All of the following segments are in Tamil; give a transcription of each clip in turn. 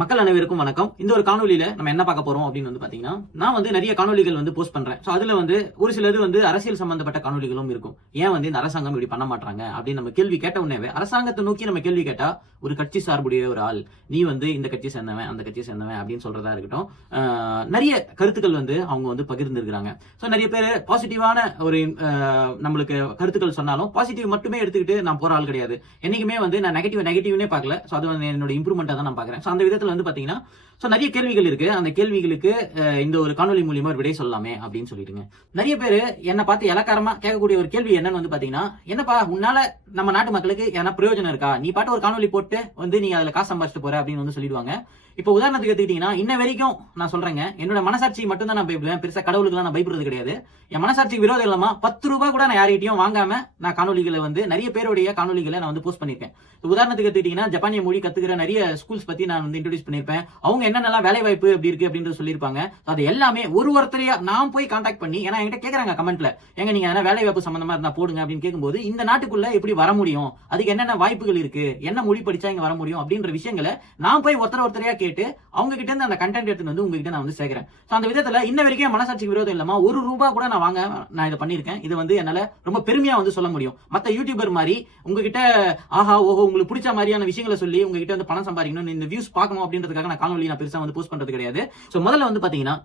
மக்கள் அனைவருக்கும் வணக்கம். இந்த ஒரு காணொலியில நம்ம என்ன பார்க்க போறோம் அப்படின்னு வந்து பாத்தீங்கன்னா நான் வந்து நிறைய காணொலிகள் வந்து போஸ்ட் பண்றேன். ஸோ அதுல வந்து ஒரு சிலது வந்து அரசியல் சம்பந்தப்பட்ட காணொலிகளும் இருக்கும். ஏன் வந்து இந்த அரசாங்கம் இப்படி பண்ண மாட்டாங்க அப்படின்னு நம்ம கேள்வி கேட்ட உடனே அரசாங்கத்தை நோக்கி நம்ம கேள்வி கேட்டா ஒரு கட்சி சார்புடைய ஒரு ஆள் நீ வந்து இந்த கட்சி சேர்ந்தவன் அந்த கட்சி சேர்ந்தவன் அப்படின்னு சொல்றதா இருக்கட்டும் நிறைய கருத்துக்கள் வந்து அவங்க வந்து பகிர்ந்துருக்காங்க ஸோ நிறைய பேர் பாசிட்டிவான ஒரு நம்மளுக்கு கருத்துக்கள் சொன்னாலும் பாசிட்டிவ் மட்டுமே எடுத்துக்கிட்டு நான் போற ஆள் கிடையாது. என்னைக்குமே வந்து நான் நெகட்டிவ் நெகட்டிவ்னே பார்க்கல. ஸோ அது வந்து என்னோட இம்ப்ரூவ்மெண்ட்டாக தான் நான் பார்க்குறேன். ஸோ அந்த இடத்துல வந்து பார்த்தீங்கன்னா ஸோ நிறைய கேள்விகள் இருக்கு. அந்த கேள்விகளுக்கு இந்த ஒரு காணொலி மூலியமா ஒரு விடை சொல்லலாமே அப்படின்னு சொல்லிட்டுங்க. நிறைய பேர் என்னை பார்த்து இலக்காரமா கேட்கக்கூடிய ஒரு கேள்வி என்னன்னு வந்து பாத்தீங்கன்னா என்னப்பா உன்னால நம்ம நாட்டு மக்களுக்கு ஏன்னா பிரயோஜனம் இருக்கா? நீ பாட்டு ஒரு காணொலி போட்டு வந்து நீ அதுல காசு சம்பாதிச்சுட்டு போற அப்படின்னு வந்து சொல்லிடுவாங்க. இப்போ உதாரணத்துக்கு எடுத்துக்கிட்டீங்கன்னா இன்ன வரைக்கும் நான் சொல்றேங்க என்னோட மனசாட்சி மட்டும் தான் நான் பயப்படுவேன். பெருசா கடவுளுக்குலாம் நான் பயப்படுறது கிடையாது. என் மனசாட்சிக்கு விரோதம் இல்லாம பத்து ரூபாய் கூட நான் யார்கிட்டயும் வாங்காம நான் காணொலிகளை வந்து நிறைய பேருடைய காணொலிகளை நான் வந்து போஸ்ட் பண்ணிருக்கேன் உதாரணத்துக்கு எடுத்துக்கிட்டீங்கன்னா ஜப்பானிய மொழி கத்துக்கிற நிறைய ஸ்கூல்ஸ் பத்தி நான் வந்து இன்ட்ரோடியூஸ் பண்ணிருப்பேன் அவங்க என்னென்னலாம் வேலை வாய்ப்பு எப்படி இருக்கு அப்படின்றது சொல்லியிருப்பாங்க. அது எல்லாமே ஒரு ஒருத்தரையா நான் போய் காண்டாக்ட் பண்ணி ஏன்னா என்கிட்ட கேட்குறாங்க கமெண்ட்ல எங்க நீங்க எதனா வேலை வாய்ப்பு சம்பந்தமா இருந்தா போடுங்க அப்படின்னு கேட்கும்போது இந்த நாட்டுக்குள்ள எப்படி வர முடியும்? அதுக்கு என்னென்ன வாய்ப்புகள் இருக்கு? என்ன மொழி படிச்சா இங்க வர முடியும்? அப்படின்ற விஷயங்களை நான் போய் ஒருத்தர ஒருத்தரையா கேட்டு அவங்க கிட்ட இருந்து அந்த கண்டென்ட் எடுத்து வந்து உங்ககிட்ட நான் வந்து சேர்க்கிறேன் ஸோ அந்த விதத்துல இன்ன வரைக்கும் மனசாட்சி மனசாட்சிக்கு விரோதம் இல்லாம ஒரு ரூபா கூட நான் வாங்க நான் இதை பண்ணியிருக்கேன். இது வந்து என்னால ரொம்ப பெருமையா வந்து சொல்ல முடியும். மற்ற யூடியூபர் மாதிரி உங்ககிட்ட ஆஹா ஓஹோ உங்களுக்கு பிடிச்ச மாதிரியான விஷயங்களை சொல்லி உங்ககிட்ட வந்து பணம் சம்பாதிக்கணும் இந்த வியூஸ் பார்க்கணும் அப்படின்றதுக்காக நான் காணொலி நான் பெருசாக வந்து போஸ்ட் பண்ணுறது கிடையாது. ஸோ முதல்ல வந்து பார்த்தீங்கன்னா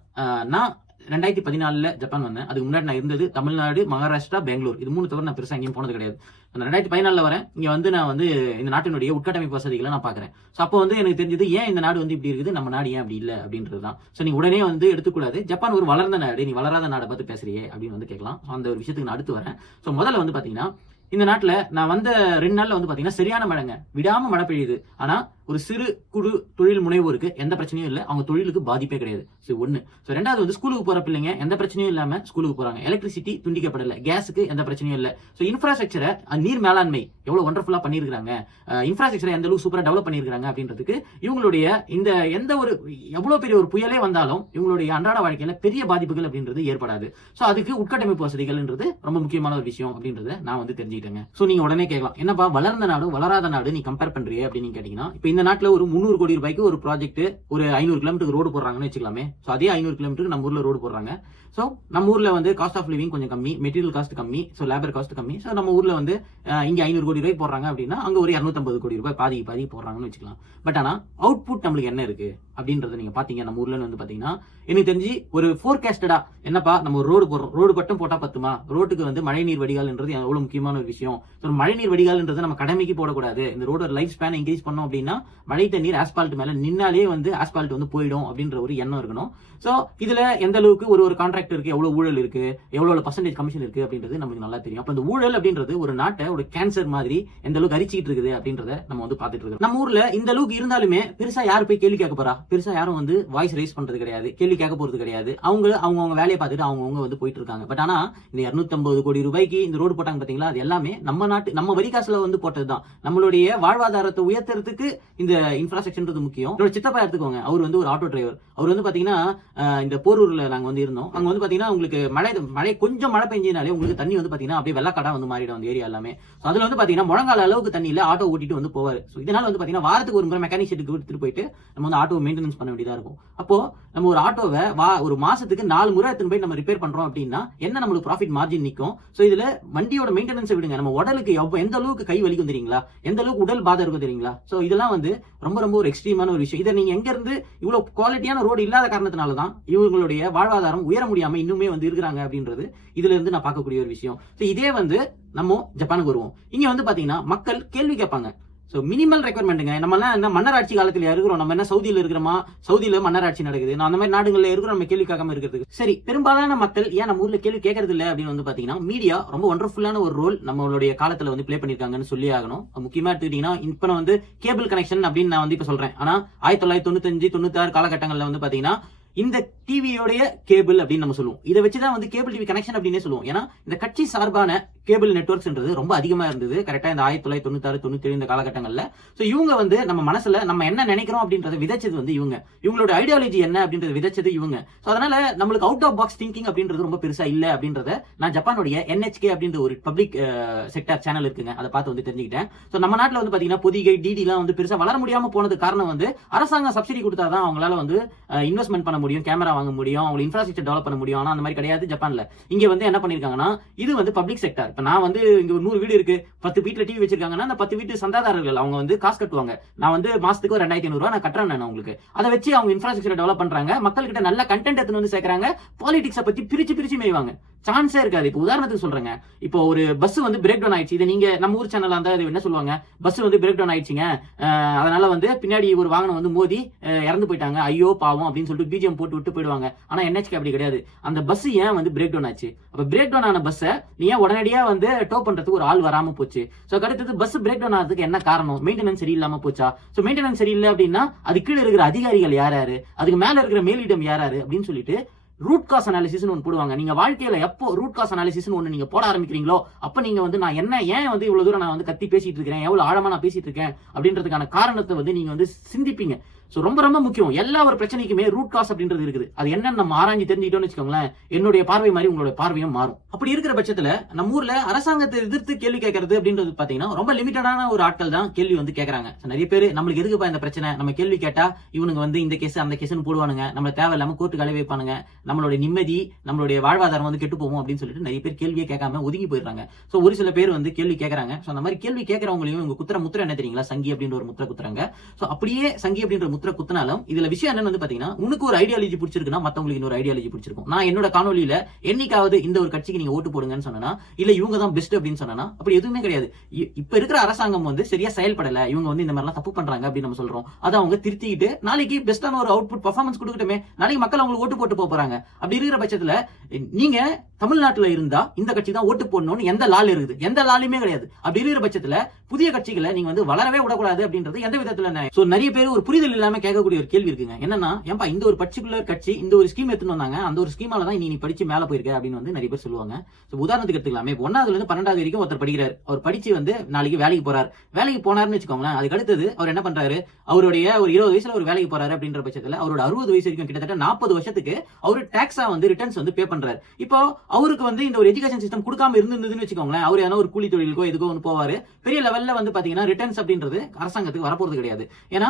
நான் ரெண்டாயிரத்தி பதினாலில் ஜப்பான் வந்தேன். அதுக்கு முன்னாடி நான் இருந்தது தமிழ்நாடு மகாராஷ்டிரா பெங்களூர். இது மூணு தவிர நான் பெருசாக எங்கேயும் போனது கிடையாது. அந்த ரெண்டாயிரத்தி பதினாலில் வரேன். இங்கே வந்து நான் வந்து இந்த நாட்டினுடைய உட்கட்டமைப்பு வசதிகளை நான் பார்க்குறேன் ஸோ அப்போ வந்து எனக்கு தெரிஞ்சது ஏன் இந்த நாடு வந்து இப்படி இருக்குது? நம்ம நாடு ஏன் அப்படி இல்லை? அப்படின்றது தான். ஸோ நீ உடனே வந்து எடுத்துக்கூடாது. ஜப்பான் ஒரு வளர்ந்த நாடு. நீ வளராத நாடை பார்த்து பேசுறியே அப்படின்னு வந்து கேட்கலாம். ஸோ அந்த ஒரு விஷயத்துக்கு நான் அடுத்து வரேன். ஸோ முதல்ல வந்து பார்த்தீங்கன்னா இந்த நாட்டில் நான் வந்த ரெண்டு நாளில் வந்து பார்த்தீங்கன்னா சரியான மழைங்க. விடாமல் மழை பெய்யுது. ஆனால் ஒரு சிறு குறு தொழில் முனைவோருக்கு எந்த பிரச்சனையும் இல்லை. அவங்க தொழிலுக்கு பாதிப்பே கிடையாது. ஸோ ஒன்று ஸோ ரெண்டாவது வந்து ஸ்கூலுக்கு போகிற பிள்ளைங்க எந்த பிரச்சனையும் இல்லாமல் ஸ்கூலுக்கு போகிறாங்க எலக்ட்ரிசிட்டி துண்டிக்கப்படலை. கேஸுக்கு எந்த பிரச்சனையும் இல்லை. ஸோ இன்ஃப்ராஸ்ட்ரக்சரை நீர் மேலாண்மை எவ்வளோ ஒண்டர்ஃபுல்லாக பண்ணியிருக்காங்க இன்ஃப்ராஸ்ட்ரக்சரை எந்த அளவுக்கு சூப்பராக டெவலப் பண்ணியிருக்காங்க அப்படின்றதுக்கு இவங்களுடைய இந்த எந்த ஒரு எவ்வளோ பெரிய ஒரு புயலே வந்தாலும் இவங்களுடைய அன்றாட வாழ்க்கையில் பெரிய பாதிப்புகள் அப்படின்றது ஏற்படாது. ஸோ அதுக்கு உட்கட்டமைப்பு வசதிகள்ன்றது ரொம்ப முக்கியமான ஒரு விஷயம் அப்படின்றத நான் வந்து தெரிஞ்சுக்கிட்டேங்க. ஸோ நீங்கள் உடனே கேட்கலாம். என்னப்பா வளர்ந்த நாடு வளராத நாடு நீ கம்பேர் பண்ணுறியே அப்படின்னு கேட்டிங்கன்னா இப்போ இந்த இந்த நாட்டில் ஒரு முந்நூறு கோடி ரூபாய்க்கு ஒரு ப்ராஜெக்ட் ஒரு ஐநூறு கிலோமீட்டருக்கு ரோடு போடுறாங்கன்னு வச்சுக்கலாமே. ஸோ அதே ஐநூறு கிலோமீட்டருக்கு நம்ம ஊரில் ரோடு போடுறாங்க. ஸோ நம்ம ஊரில் வந்து காஸ்ட் ஆஃப் லிவிங் கொஞ்சம் கம்மி மெட்டீரியல் காஸ்ட் கம்மி ஸோ லேபர் காஸ்ட் கம்மி. ஸோ நம்ம ஊரில் வந்து இங்கே ஐநூறு கோடி ரூபாய் போடுறாங்க அப்படின்னா அங்கே ஒரு இரநூத்தம்பது கோடி ரூபாய் பாதி பாதி போடுறாங்கன்னு வச்சுக்கலாம். பட் ஆனால் அவுட்புட் நம்மளுக்கு என்ன இருக்குது அப்படின்றத நீங்க பாத்தீங்க. நம்ம ஊர்ல வந்து பாத்தீங்கன்னா எனக்கு தெரிஞ்சு ஒரு ஃபோர்காஸ்டடா என்னப்பா நம்ம ஒரு ரோடு போடுறோம். ரோடு மட்டும் போட்டா பத்துமா? ரோட்டுக்கு வந்து மழைநீர் வடிகால்ன்றது எவ்வளவு முக்கியமான ஒரு விஷயம். ஸோ மழைநீர் வடிகால்ன்றது நம்ம கடமைக்கு போடக்கூடாது. இந்த ரோடோட லைஃப் ஸ்பேன் இன்க்ரீஸ் பண்ணோம் அப்படின்னா மழை தண்ணீர் ஆஸ்பால்ட் மேல நின்னாலே வந்து ஆஸ்பால்ட் வந்து போயிடும் அப்படின்ற ஒரு எண்ணம் இருக்கணும். ஸோ இதுல எந்த அளவுக்கு ஒரு ஒரு கான்ட்ராக்டருக்கு எவ்வளவு ஊழல் இருக்கு எவ்வளவு பர்சன்டேஜ் கமிஷன் இருக்கு அப்படின்றது நமக்கு நல்லா தெரியும். அப்ப இந்த ஊழல் அப்படின்றது ஒரு நாட்டை ஒரு கேன்சர் மாதிரி எந்த அளவுக்கு அரிச்சிட்டு இருக்குது அப்படின்றத நம்ம வந்து பார்த்துட்டு இருக்கோம். நம்ம ஊர்ல இந்த அளவுக்கு இருந்தாலுமே பெருசா யாரு போய் கேள்வி கேட்க போறா? பெருசா யாரும் வந்து வாய்ஸ் ரைஸ் பண்றது கிடையாது கேள்வி கேட்க போறது கிடையாது. அவங்க அவங்க அவங்க வேலையை பார்த்துட்டு அவங்கவுங்க வந்து போயிட்டு இருக்காங்க. பட் ஆனா இந்த 250 கோடி ரூபாய்க்கு இந்த ரோடு போட்டாங்க பாத்தீங்களா அது எல்லாமே நம்ம நாட்டு நம்ம வரி காசுல வந்து போட்டதுதான். நம்மளுடைய வாழ்வாதாரத்தை உயர்த்துறதுக்கு இந்த இன்ஃப்ராஸ்ட்ரக்சர்ன்றது முக்கியம். என்னோட சித்தப்பா எடுத்துக்கோங்க. அவர் வந்து ஒரு ஆட்டோ டிரைவர் அவர் வந்து பாத்தீங்கன்னா இந்த போரூர்ல நாங்க வந்து இருந்தோம். அங்க வந்து பாத்தீங்கன்னா உங்களுக்கு மழை மழை கொஞ்சம் மழை பெஞ்சினாலே உங்களுக்கு தண்ணி வந்து பாத்தீங்கன்னா அப்படியே வெள்ளக்காடா வந்து மாறிடும் அந்த ஏரியா எல்லாமே. ஸோ அதுல வந்து பாத்தீங்கன்னா முழங்கால அளவுக்கு தண்ணியில ஆட்டோ ஓட்டிட்டு வந்து போவாரு. ஸோ இதனால வந்து பாத்தீங்கன்னா வாரத்துக்கு ஒரு முறை மெக்கானிக் ஷெட்டுக்கு எடுத்துட்டு போயிட்டு நம்ம வந்து ஆட்டோ மெயின்டெனன்ஸ் பண்ண வேண்டியதாக இருக்கும். அப்போ நம்ம ஒரு ஆட்டோவை வா ஒரு மாதத்துக்கு நாலு முறை எடுத்துன்னு போய் நம்ம ரிப்பேர் பண்ணுறோம் அப்படின்னா என்ன நம்மளுக்கு ப்ராஃபிட் மார்ஜின் நிற்கும் ஸோ இதில் வண்டியோட மெயின்டெனன்ஸை விடுங்க. நம்ம உடலுக்கு எவ்வளோ எந்த அளவுக்கு கை வலிக்கும் தெரியுங்களா? எந்த அளவுக்கு உடல் பாதை இருக்கும் தெரியுங்களா? ஸோ இதெல்லாம் வந்து ரொம்ப ரொம்ப ஒரு எக்ஸ்ட்ரீமான ஒரு விஷயம். இதை நீங்கள் எங்கேருந்து இவ்வளோ குவாலிட்டியான ரோடு இல்லாத காரணத்தினால தான் இவங்களுடைய வாழ்வாதாரம் உயர முடியாமல் இன்னுமே வந்து இருக்கிறாங்க அப்படின்றது இதுலேருந்து நான் பார்க்கக்கூடிய ஒரு விஷயம். ஸோ இதே வந்து நம்ம ஜப்பானுக்கு வருவோம். இங்கே வந்து பார்த்தீங்கன்னா மக்கள் கேள்வி கேட்பாங்க. ஸோ மினிமல் ரெக்குவயர்மெண்ட்டுங்க நம்ம என்ன மன்னராட்சி காலத்தில் இருக்கிறோம். நம்ம என்ன சவுதியில் இருக்கிறோமா? சவுதியில் மன்னராட்சி நடக்குது. நான் அந்த மாதிரி நாடுகளில் இருக்கிறோம். நம்ம கேள்வி கேட்காம இருக்கிறதுக்கு. சரி பெரும்பாலான மக்கள் ஏன் நம்ம ஊரில் கேள்வி கேட்கறது இல்லை அப்படின்னு வந்து பார்த்தீங்கன்னா மீடியா ரொம்ப ஒண்டர்ஃபுல்லான ஒரு ரோல் நம்மளுடைய காலத்தில் வந்து ப்ளே பண்ணியிருக்காங்கன்னு சொல்லி ஆகணும். முக்கியமாக எடுத்துக்கிட்டீங்கன்னா இப்போ நான் வந்து கேபிள் கனெக்ஷன் அப்படின்னு நான் வந்து இப்போ சொல்கிறேன் ஆனால் ஆயிரத்தி தொள்ளாயிரத்தி தொண்ணூத்தஞ்சு தொண்ணூத்தாறு காலகட்டங்களில் வந்து பார்த்தீங்கன்னா இந்த டிவியோடைய கேபிள் அப்படின்னு நம்ம சொல்லுவோம். இதை வச்சுதான் வந்து கேபிள் டிவி கனெக்ஷன் அப்படின்னே சொல்லுவோம். ஏன்னா இந்த கட்சி சார்பான கேபிள் நெட்ஒர்க்ஸ்ன்றது ரொம்ப அதிகமாக இருந்தது. கரெக்டாக இந்த ஆயிரத்தி தொள்ளாயிரத்தி தொண்ணூத்தாறு தொண்ணூற்றி இந்த காலகட்டங்களில். ஸோ இவங்க வந்து நம்ம மனசில் நம்ம என்ன நினைக்கிறோம் அப்படின்றத விதைச்சது வந்து இவங்க. இவங்களோட ஐடியாலஜி என்ன அப்படின்றத விதைச்சது இவங்க. ஸோ அதனால நம்மளுக்கு அவுட் ஆஃப் பாக்ஸ் திங்கிங் அப்படின்றது ரொம்ப பெருசாக இல்லை அப்படின்றத நான் ஜப்பானுடைய என்ஹெச்கே அப்படின்ற ஒரு பப்ளிக் செக்டர் சேனல் இருக்குங்க. அதை பார்த்து வந்து தெரிஞ்சுக்கிட்டேன். ஸோ நம்ம நாட்டில் வந்து பார்த்தீங்கன்னா பொதிகை டிடிலாம் வந்து பெருசாக வளர முடியாமல் போனது காரணம் வந்து அரசாங்கம் சப்சிடி கொடுத்தாதான் அவங்களால வந்து இன்வெஸ்ட்மெண்ட் பண்ண முடியும் கேமரா வாங்க முடியும் அவங்க இன்ஃப்ராஸ்ட்ரக்சர் டெவலப் பண்ண முடியும். ஆனால் அந்த மாதிரி கிடையாது ஜப்பானில். இங்கே வந்து என்ன பண்ணியிருக்காங்கன்னா இது வந்து பப்ளிக் செக்டர் இப்போ நான் வந்து இங்க ஒரு நூறு வீடு இருக்கு. பத்து வீட்டுல டிவி வச்சிருக்காங்கன்னா அந்த பத்து வீட்டு சந்தாதாரர்கள் அவங்க வந்து காசு கட்டுவாங்க. நான் வந்து மாசத்துக்கு ஒரு ரெண்டாயிரத்தி ஐநூறு ரூபா நான் கட்டுறேன் நான் உங்களுக்கு. அதை வச்சு அவங்க இன்ஃப்ராஸ்ட்ரக்சர் டெவலப் பண்றாங்க. மக்கள்கிட்ட நல்ல கண்டென்ட் எடுத்து வந்து சேர்க்கறாங்க. பாலிடிக்ஸை பத்தி பிரிச்சு பிரிச்சு மேய்வாங்க. சான்ஸே இருக்காது. இப்போ உதாரணத்துக்கு சொல்றேங்க. இப்போ ஒரு பஸ் வந்து பிரேக் டவுன் ஆயிடுச்சு. இதை நீங்க நம்ம ஊர் சேனல்ல இருந்தா இது என்ன சொல்லுவாங்க? பஸ் வந்து பிரேக் டவுன் ஆயிடுச்சுங்க. அதனால வந்து பின்னாடி ஒரு வாகனம் வந்து மோதி இறந்து போயிட்டாங்க. ஐயோ பாவம் அப்படின்னு சொல்லிட்டு பிஜிஎம் போட்டு விட்டு போயிடுவாங்க. ஆனா NHK அப்படி கிடையாது. அந்த பஸ் ஏன் வந்து பிரேக் டவுன் ஆச்சு? அப்ப பிரேக் டவுன் ஆன பஸ்ஸை நீ ஏன் உடனடியா வந்து டோ பண்றதுக்கு ஒரு ஆள் வராம போச்சு? சோ அடுத்தது பஸ் பிரேக் டவுன் ஆகிறதுக்கு என்ன காரணம்? மெயின்டெனன்ஸ் சரியில்லாம போச்சா? சோ மெயின்டெனன்ஸ் சரியில்லை அப்படின்னா அது கீழே இருக்கிற அதிகாரிகள் யார் யாரு? அதுக்கு மேல இருக்கிற மேலிடம் யார் யாரு? அப்படின்னு சொல்லிட்டு ரூட் காஸ் அனாலிசிஸ்னு ஒன்று போடுவாங்க. நீங்கள் வாழ்க்கையில் எப்போ ரூட் காஸ் அனாலிசிஸ்னு ஒன்று நீங்கள் போட ஆரம்பிக்கிறீங்களோ அப்போ நீங்கள் வந்து நான் என்ன ஏன் வந்து இவ்வளோ தூரம் நான் வந்து கத்தி பேசிட்டு இருக்கிறேன் எவ்வளவு ஆழமா நான் பேசிட்டு இருக்கேன் அப்படின்றதுக்கான காரணத்தை வந்து நீங்க வந்து சிந்திப்பீங்க. ஸோ ரொம்ப ரொம்ப முக்கியம். எல்லா ஒரு பிரச்சனைக்குமே ரூட் காஸ் அப்படின்றது இருக்குது. அது என்னன்னு நம்ம ஆராய்ஞ்சு தெரிஞ்சுக்கிட்டோம்னு வச்சுக்கோங்களேன் என்னுடைய பார்வை மாதிரி உங்களோட பார்வையும் மாறும். அப்படி இருக்கிற பட்சத்தில் நம்ம ஊரில் அரசாங்கத்தை எதிர்த்து கேள்வி கேட்கறது அப்படின்றது பார்த்தீங்கன்னா ரொம்ப லிமிட்டடான ஒரு ஆட்கள் தான் கேள்வி வந்து கேட்கறாங்க. நிறைய பேர் நம்மளுக்கு எதுக்குப்பா இந்த பிரச்சனை? நம்ம கேள்வி கேட்டால் இவனுங்க வந்து இந்த கேஸ் அந்த கேஸ்னு போடுவானுங்க. நம்மளை தேவையில்லாமல் கோர்ட்டுக்கு அலை வைப்பானுங்க. நம்மளுடைய நிம்மதி நம்மளுடைய வாழ்வாதாரம் வந்து கெட்டு போகும் அப்படின்னு சொல்லிட்டு நிறைய பேர் கேள்வியே கேட்காம ஒதுங்கி போயிடுறாங்க. ஸோ ஒரு சில பேர் வந்து கேள்வி கேட்கறாங்க. ஸோ அந்த மாதிரி கேள்வி கேட்கறவங்களையும் இவங்க குத்துற முத்திரை என்ன தெரியுங்களா? சங்கி அப்படின்ற ஒரு முத்திரை குத்துறாங்க. ஸோ அப்படியே சங்கி அப்படின்ற முத்திரை குத்தினாலும் இதுல விஷயம் என்னன்னு வந்து பாத்தீங்கன்னா உனக்கு ஒரு ஐடியாலஜி பிடிச்சிருக்குன்னா மத்தவங்களுக்கு இன்னொரு ஐடியாலஜி பிடிச்சிருக்கும். நான் என்னோட காணொலியில என்னைக்காவது இந்த ஒரு கட்சிக்கு நீங்க ஓட்டு போடுங்கன்னு சொன்னா இல்ல இவங்க தான் பெஸ்ட் அப்படின்னு சொன்னா அப்படி எதுவுமே கிடையாது. இப்ப இருக்கிற அரசாங்கம் வந்து சரியா செயல்படல. இவங்க வந்து இந்த மாதிரிலாம் தப்பு பண்றாங்க அப்படின்னு நம்ம சொல்றோம். அதை அவங்க திருத்திக்கிட்டு நாளைக்கு பெஸ்டான ஒரு அவுட்புட் பர்ஃபார்மன்ஸ் கொடுக்கட்டுமே. நாளைக்கு மக்கள் அவங்களுக்கு ஓட்டு போட்டு போறாங்க. அப்படி இருக்கிற பட்சத்துல நீங்க தமிழ்நாட்டுல இருந்தா இந்த கட்சி தான் ஓட்டு போடணும்னு எந்த லால் இருக்குது? எந்த லாலுமே கிடையாது. அப்படி இருக்கிற பட்சத்துல புதிய கட்சிகளை நீங்க வந்து வளரவே விடக்கூடாது அப்படின்றது எந்த விதத்துல சோ நிறைய பேர் ஒரு புரிதல் இல்லாம கேட்கக்கூடிய ஒரு கேள்வி இருக்குங்க. என்னன்னா ஏன்பா இந்த ஒரு பர்டிகுலர் கட்சி இந்த ஒரு ஸ்கீம் எடுத்துட்டு வந்தாங்க? அந்த ஒரு ஸ்கீமால தான் நீ நீ படிச்சு மேல போயிருக்க அப்படின்னு வந்து நிறைய பேர் சொல்லுவாங்க. சோ உதாரணத்துக்கு எடுத்துக்கலாமே. இப்போ ஒன்னாவதுல இருந்து பன்னெண்டாவது வரைக்கும் ஒருத்தர் படிக்கிறார். அவர் படிச்சு வந்து நாளைக்கு வேலைக்கு போறார். வேலைக்கு போனாருன்னு வச்சுக்கோங்களேன் அதுக்கு அடுத்தது அவர் என்ன பண்றாரு? அவருடைய ஒரு இருபது வயசுல ஒரு வேலைக்கு போறாரு அப்படின்ற பட்சத்துல அவரோட அறுபது வயசு வரைக்கும் கிட்டத்தட்ட நாற்பது வருஷத்துக்கு அவர் டாக்ஸா வந்து ரிட்டர்ன்ஸ் வந்து பே பண்றாரு. இப்போ அவருக்கு வந்து இந்த ஒரு எஜுகேஷன் சிஸ்டம் கொடுக்காம இருந்திருந்ததுன்னு வச்சுக்கோங்களேன். அவர் ஏன்னா ஒரு கூலி தொழிலுக்கோ எதுக்கோ ஒன்று போவார். பெரிய லெவல்ல வந்து பாத்தீங்கன்னா ரிட்டர்ன்ஸ் அப்படின்றது அரசாங்கத்துக்கு வரப்போறது கிடையாது. ஏன்னா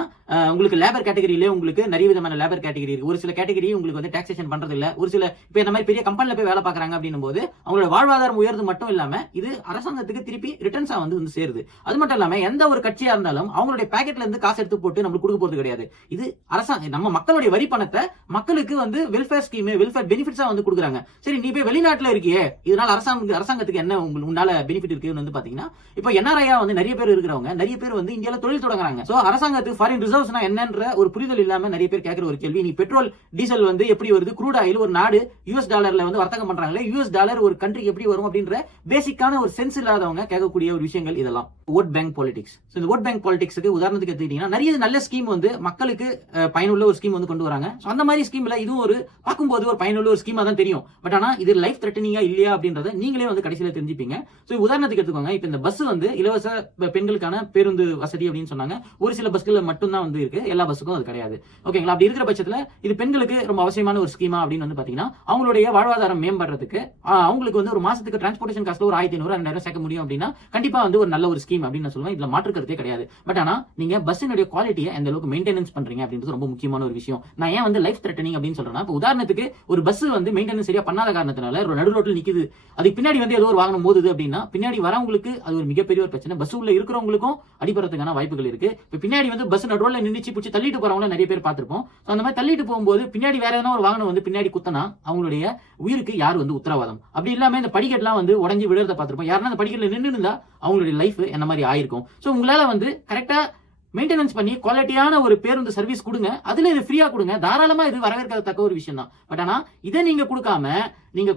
உங்களுக்கு லேபர் கேட்டகரியிலே உங்களுக்கு நிறைய விதமான லேபர் கேட்டகரி இருக்கு. ஒரு சில கேட்டகரி உங்களுக்கு வந்து டாக்ஸேஷன் பண்றது இல்ல ஒரு சில இப்போ இந்த மாதிரி பெரிய கம்பெனியில் போய் வேலை பார்க்குறாங்க அப்படின்னும் போது அவங்களோட வாழ்வாதாரம் உயர்ந்து மட்டும் இல்லாம இது அரசாங்கத்துக்கு திருப்பி ரிட்டர்ன்ஸாக வந்து வந்து சேருது. அது மட்டும் இல்லாம எந்த ஒரு கட்சியா இருந்தாலும் அவங்களுடைய பாக்கெட்ல இருந்து காசு எடுத்து போட்டு நம்மளுக்கு கொடுக்க போறது கிடையாது. இது அரசாங்க நம்ம மக்களுடைய வரி பணத்தை மக்களுக்கு வந்து வெல்ஃபேர் ஸ்கீம் வெல்ஃபேர் பெனிஃபிட்ஸாக வந்து கொடுக்குறாங்க. சரி நீ போய் வெளிநாட்டுல இருக்கியே இதனால அரசாங்க அரசாங்கத்துக்கு என்ன உங்களுக்கு உன்னால பெனிஃபிட் இருக்குன்னு வந்து பாத்தீங்கன்னா இப்போ என்ஆர்ஐயா வந்து நிறைய பேர் இருக்கிறவங்க நிறைய பேர் வந்து இந்தியால தொழில் தொடங்குறாங்க. சோ அரசாங்கத்துக்கு ஃபாரின் ரிசர்வ்ஸ்னா என்னன்ற ஒரு புரிதல் இல்லாம நிறைய பேர் கேட்கிற ஒரு கேள்வி. நீ பெட்ரோல் டீசல் வந்து எப்படி வருது? க்ரூட் ஆயில் ஒரு நாடு யூஎஸ் டாலர்ல வந்து வர்த்தகம் பண்றாங்களே யூஎஸ் டாலர் ஒரு கண்ட்ரிக்கு எப்படி வரும் அப்படின்ற பேசிக்கான ஒரு சென்ஸ் இல்லாதவங்க கேட்கக்கூடிய ஒரு விஷயங்கள் இதெல்லாம். ஓட் பேங்க் பாலிடிக்ஸ் இந்த ஓட் பேங்க் பாலிடிக்ஸ்க்கு உதாரணத்துக்கு எடுத்துக்கிட்டீங்கன்னா நிறைய நல்ல ஸ்கீம் வந்து மக்களுக்கு பயனுள்ள ஒரு ஸ்கீம் வந்து கொண்டு வராங்க. அந்த மாதிரி ஸ்கீம்ல இதுவும் ஒரு பார்க்கும்போது ஒரு பயனுள்ள ஒரு ஸ்கீமா தான் தெரியும். பட் ஆனா இது லைஃப் த்ரெட்டனிங்கா இல்லையா அப்படின்றத நீங்களே வந்து கடைசியில தெரிஞ்சுப்பீங்க. ஸோ உதாரணத்துக்கு எடுத்துக்கோங்க. இப்போ இந்த பஸ் வந்து இலவச பெண்களுக்கான பேருந்து வசதி அப்படின்னு சொன்னாங்க. ஒரு சில பஸ்கள் மட்டும்தான் வந்து இருக்கு. எல்லா பஸ்ஸுக்கும் அது கிடையாது. ஓகேங்களா அப்படி இருக்கிற பட்சத்துல இது பெண்களுக்கு ரொம்ப அவசியமான ஒரு ஸ்கீமா அப்படின்னு வந்து பாத்தீங்கன்னா அவங்களுடைய வாழ்வாதாரம் மேம்படுறதுக்கு ஆஹ், அவங்களுக்கு வந்து ஒரு மாசத்துக்கு டிரான்ஸ்போர்டேஷன் காஸ்ட்ல ஒரு ஆயிரத்தி ஐநூறு ரெண்டாயிரம் சேர்க்க முடியும் அப்படின்னா கண்டிப்பா வந்து ஒரு நல்ல ஒரு ஸ்கீம் அப்படின்னு நான் சொல்லுவேன். இதுல மாற்றுக்கிறதே கிடையாது. பட் ஆனா நீங்க பஸ்ஸினுடைய குவாலிட்டியை எந்த அளவுக்கு மெயின்டெனன்ஸ் பண்றீங்க அப்படின்றது ரொம்ப முக்கியமான ஒரு விஷயம். நான் ஏன் வந்து லைஃப் த்ரெட்டனிங் அப்படின்னு சொல்றேன்னா இப்போ உதாரணத்துக்கு ஒரு பஸ் வந்து மெயின்டெனன்ஸ் சரியா பண்ணாத காரணத்தினால ஒரு நடு ரோட்டில் நிக்குது. அதுக்கு பின்னாடி வந்து ஏதோ ஒரு வாகனம் மோதுது அப்படின்னா பின்னாடி வரவங்களுக்கு அது ஒரு மிகப்பெரிய ஒரு பிரச்சனை. பஸ் உள்ள இருக்கிறவங்களுக்கும் அடிபடுறதுக்கான வாய்ப்புகள் இருக்கு. இப்போ பின்னாடி வந்து பஸ் நடுவில் நின்றுச்சு பிடிச்சி தள்ளிட்டு போறவங்கள நிறைய பேர் பார்த்துருப்போம். ஸோ அந்த மாதிரி தள்ளிட்டு போகும்போது பின்னாடி வேற எதனா ஒரு வாகனம் வந்து பின்னாடி குத்தனா அவங்களுடைய உயிருக்கு யார் வந்து உத்தரவாதம்? அப்படி இல்லாம இந்த படிக்கட்லாம் வந்து உடஞ்சி விழுறத பார்த்திருப்போம். யாருன்னா அந்த படிக்கட்டில் நின்று இருந்தா அவங்களுடைய லைஃப் என்ன மாதிரி ஆயிருக்கும்? ஸோ உங்களால வந்து கரெக்டா மெயின்டெனன்ஸ் பண்ணி குவாலிட்டியான ஒரு பேருந்து சர்வீஸ் கொடுங்க. அதுல இது ஃப்ரீயா கொடுங்க. தாராளமா இது வரவேற்கத்தக்க ஒரு விஷயம் தான். பட் ஆனா இதை நீங்க கொடுக்காம நீங்க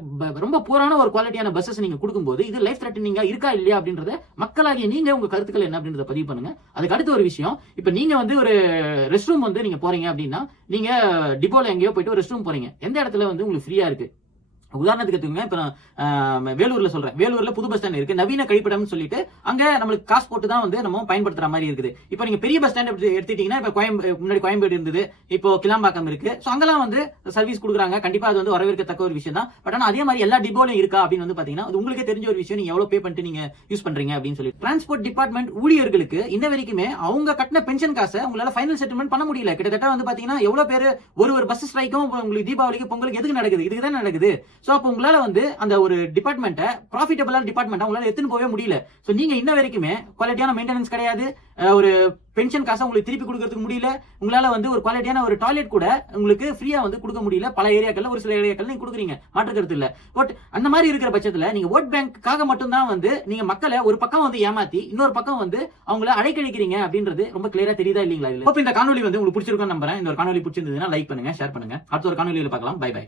ரொம்ப போரான ஒரு குவாலிட்டியான பஸ்ஸஸ் நீங்க கொடுக்கும்போது இது லைஃப் த்ரெட்டனிங்கா இருக்கா இல்லையா அப்படின்றத மக்களாகிய நீங்க உங்க கருத்துக்கள் என்ன அப்படின்றத பதிவு பண்ணுங்க. அதுக்கு அடுத்த ஒரு விஷயம். இப்ப நீங்க வந்து ஒரு ரெஸ்ட் ரூம் வந்து நீங்க போறீங்க அப்படின்னா நீங்க டிப்போல எங்கேயோ போயிட்டு ஒரு ரெஸ்ட் ரூம் போறீங்க. எந்த இடத்துல வந்து உங்களுக்கு ஃப்ரீயா இருக்கு? உதாரணத்துக்கு எடுத்துக்கோங்க இப்போ நான் ஆஹ், வேலூர்ல சொல்றேன். புது பஸ் ஸ்டாண்ட் இருக்கு. நவீன கழிப்பிடம்னு சொல்லிட்டு அங்கே நம்மளுக்கு காசு போட்டு தான் வந்து நம்ம பயன்படுத்துற மாதிரி இருக்குது. இப்போ நீங்கள் பெரிய பஸ் ஸ்டாண்ட் எடுத்துட்டீங்கன்னா இப்போ கோயம்பு முன்னாடி கோயம்பேடு இருந்தது இப்போ கிளாம்பாக்கம் இருக்கு. ஸோ அங்கெல்லாம் வந்து சர்வீஸ் கொடுக்குறாங்க. கண்டிப்பாக அது வந்து வரவேற்கத்தக்க ஒரு விஷயம் தான். பட் ஆனால் அதே மாதிரி எல்லா டிப்போலையும் இருக்கா அப்படின்னு வந்து பார்த்தீங்கன்னா அது உங்களுக்கே தெரிஞ்ச ஒரு விஷயம். நீங்கள் எவ்வளவு பே பண்ணிட்டு நீங்க யூஸ் பண்ணுறீங்க அப்படின்னு சொல்லி. டிரான்ஸ்போர்ட் டிபார்ட்மெண்ட் ஊழியர்களுக்கு இன்ன வரைக்குமே அவங்க கட்டின பென்ஷன் காசை உங்களால ஃபைனல் செட்டில்மெண்ட் பண்ண முடியல. கிட்டத்தட்ட வந்து பார்த்தீங்கன்னா எவ்வளவு பேர் ஒரு ஒரு பஸ் ஸ்ட்ரைக்கும் உங்களுக்கு தீபாவளிக்கு பொங்கலுக்கு எதுக்கு நடக்குது? இதுக்கு தான் நடக்குது. ஸோ அப்போ உங்களால் வந்து அந்த ஒரு டிபார்ட்மெண்ட்டை ப்ராஃபிட்டபிளான டிபார்ட்மெண்ட்டை உங்களால் எடுத்துன்னு போகவே முடியல. ஸோ நீங்கள் இன்ன வரைக்குமே குவாலிட்டியான மெயின்டெனன்ஸ் கிடையாது. ஒரு பென்ஷன் காசை உங்களுக்கு திருப்பி கொடுக்கறதுக்கு முடியல. உங்களால் வந்து ஒரு குவாலிட்டியான ஒரு டாய்லெட் கூட உங்களுக்கு ஃப்ரீயாக வந்து கொடுக்க முடியல. பல ஏரியாக்கள்ல ஒரு சில ஏரியாக்கள் நீங்கள் கொடுக்குறீங்க. மாற்றுக்கிறது இல்லை. பட் அந்த மாதிரி இருக்கிற பட்சத்தில் நீங்கள் ஓட் பேங்க்காக மட்டும்தான் வந்து நீங்கள் மக்களை ஒரு பக்கம் வந்து ஏமாத்தி இன்னொரு பக்கம் வந்து அவங்கள அழைக்கழிக்கிறீங்க அப்படின்றது ரொம்ப கிளியராக தெரியுதா இல்லீங்களா இப்போ இந்த காணொலி வந்து உங்களுக்கு பிடிச்சிருக்கோம் நம்புறேன். இந்த ஒரு காணொலி பிடிச்சிருந்ததுன்னா லைக் பண்ணுங்க ஷேர் பண்ணுங்க. அடுத்த ஒரு காணொலியில் பார்க்கலாம். By by